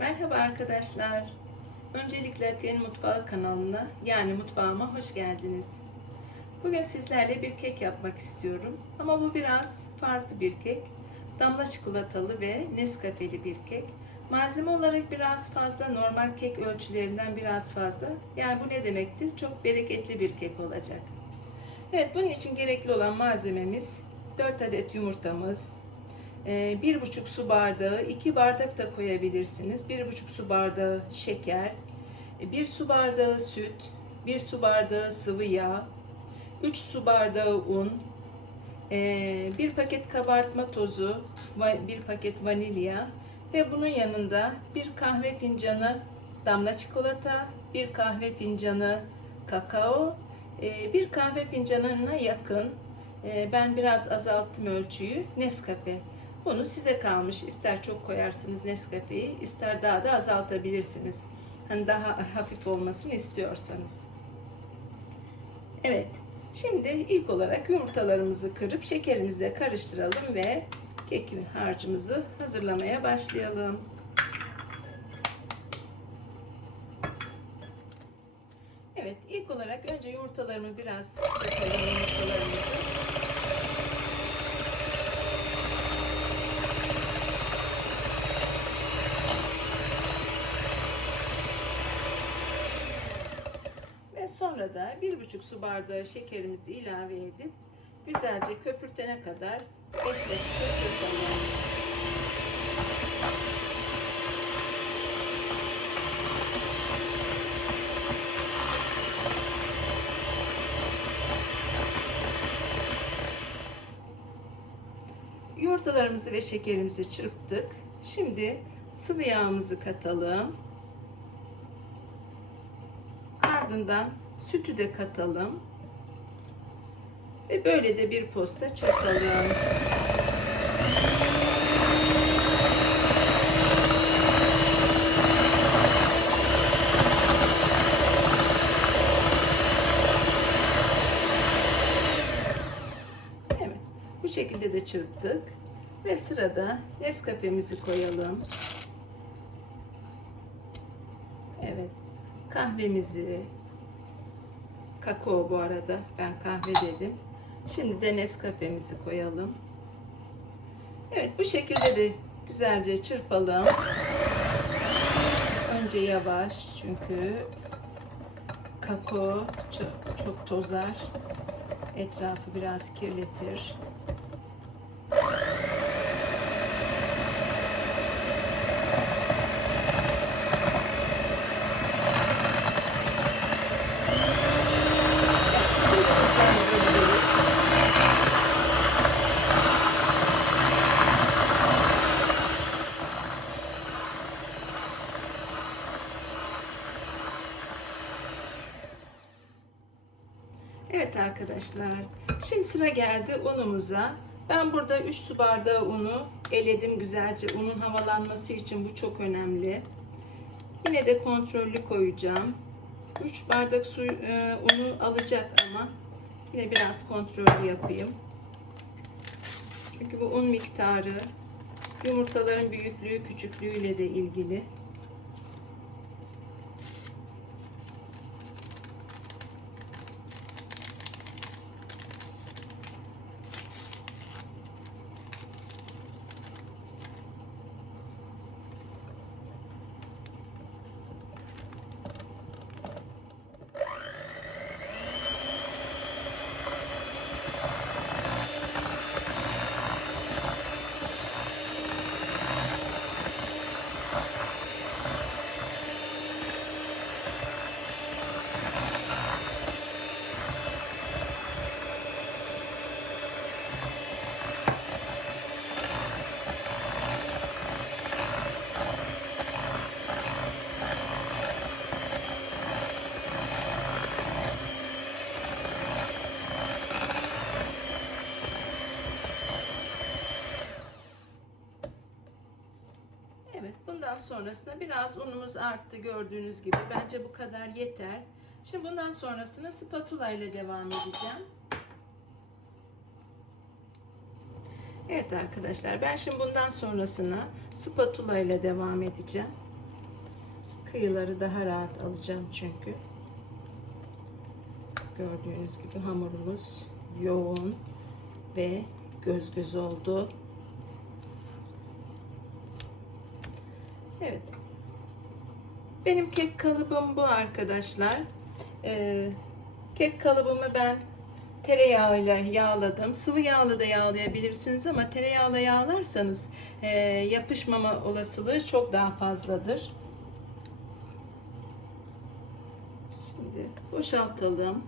Merhaba arkadaşlar. Öncelikle Atiye'nin Mutfağı kanalına yani mutfağıma hoş geldiniz. Bugün sizlerle bir kek yapmak istiyorum. Ama bu biraz farklı bir kek. Damla çikolatalı ve Nescafe'li bir kek. Malzeme olarak biraz fazla, normal kek ölçülerinden biraz fazla. Yani bu ne demektir? Çok bereketli bir kek olacak. Evet, bunun için gerekli olan malzememiz 4 adet yumurtamız, bir buçuk su bardağı, iki bardak da koyabilirsiniz. Bir buçuk su bardağı şeker, bir su bardağı süt, bir su bardağı sıvı yağ, 3 su bardağı un, e, bir paket kabartma tozu, bir paket vanilya ve bunun yanında bir kahve fincanı damla çikolata, bir kahve fincanı kakao, e, bir kahve fincanına yakın ben biraz azalttım ölçüyü Nescafe. Bunu size kalmış. İster çok koyarsınız Nescafe'yi, ister daha da azaltabilirsiniz. Hani daha hafif olmasını istiyorsanız. Evet. Şimdi ilk olarak yumurtalarımızı kırıp şekerimizle karıştıralım ve kek harcımızı hazırlamaya başlayalım. Evet, ilk olarak önce yumurtalarımı biraz yumurtalarımızı. Sonra da bir buçuk su bardağı şekerimizi ilave edip güzelce köpürtene kadar 5 dakika çırpalım. Yumurtalarımızı ve şekerimizi çırptık. Şimdi sıvı yağımızı katalım. Ardından sütü de katalım. Ve böyle de bir posta çırpalım. Evet. Bu şekilde de çırptık. Ve sırada Nescafe'mizi koyalım. Evet. Kahvemizi, kakao bu arada ben kahve dedim. Şimdi de Nescafe'mizi koyalım. Evet bu şekilde de güzelce çırpalım. Önce yavaş çünkü kakao çok, çok tozar. Etrafı biraz kirletir. Şimdi hızlandırabiliriz. Evet arkadaşlar. Şimdi sıra geldi unumuza. Ben burada 3 su bardağı unu eledim güzelce. Unun havalanması için bu çok önemli. Yine de kontrollü koyacağım. 3 bardak su e, unu alacak ama yine biraz kontrollü yapayım. Çünkü bu un miktarı yumurtaların büyüklüğü küçüklüğüyle de ilgili. Bundan sonrasında biraz unumuz arttı gördüğünüz gibi. Bence bu kadar yeter. Şimdi bundan sonrasında spatula ile devam edeceğim. Evet arkadaşlar ben şimdi bundan sonrasına spatula ile devam edeceğim. Kıyıları daha rahat alacağım çünkü. Gördüğünüz gibi hamurumuz yoğun ve göz göz oldu. Evet. Benim kek kalıbım bu arkadaşlar. Ee, kek kalıbımı ben tereyağıyla yağladım. Sıvı yağla da yağlayabilirsiniz ama tereyağla yağlarsanız e, yapışmama olasılığı çok daha fazladır. Şimdi boşaltalım.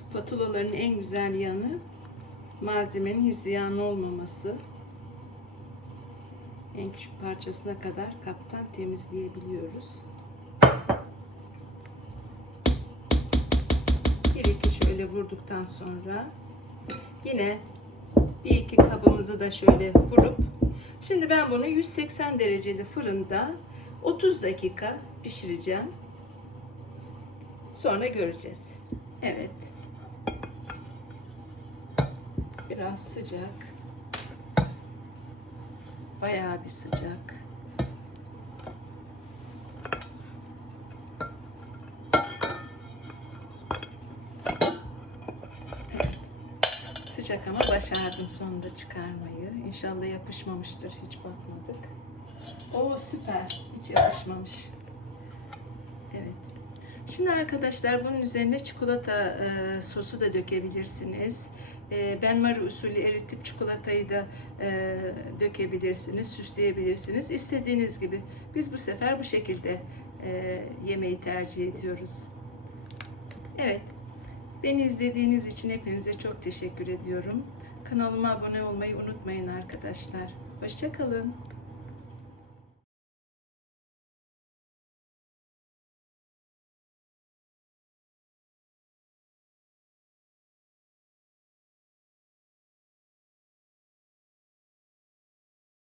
Spatulaların en güzel yanı malzemenin hiç olmaması. En küçük parçasına kadar kaptan temizleyebiliyoruz. Bir iki şöyle vurduktan sonra yine bir iki kabımızı da şöyle vurup şimdi ben bunu 180 dereceli fırında 30 dakika pişireceğim. Sonra göreceğiz. Evet. Biraz sıcak. Bayağı bir sıcak. Sıcak ama başardım sonunda çıkarmayı. İnşallah yapışmamıştır. Hiç bakmadık. Oo süper. Hiç yapışmamış. Evet. Şimdi arkadaşlar bunun üzerine çikolata e, sosu da dökebilirsiniz. E, benmari usulü eritip çikolatayı da e, dökebilirsiniz, süsleyebilirsiniz. İstediğiniz gibi. Biz bu sefer bu şekilde e, yemeği tercih ediyoruz. Evet. Beni izlediğiniz için hepinize çok teşekkür ediyorum. Kanalıma abone olmayı unutmayın arkadaşlar. Hoşçakalın.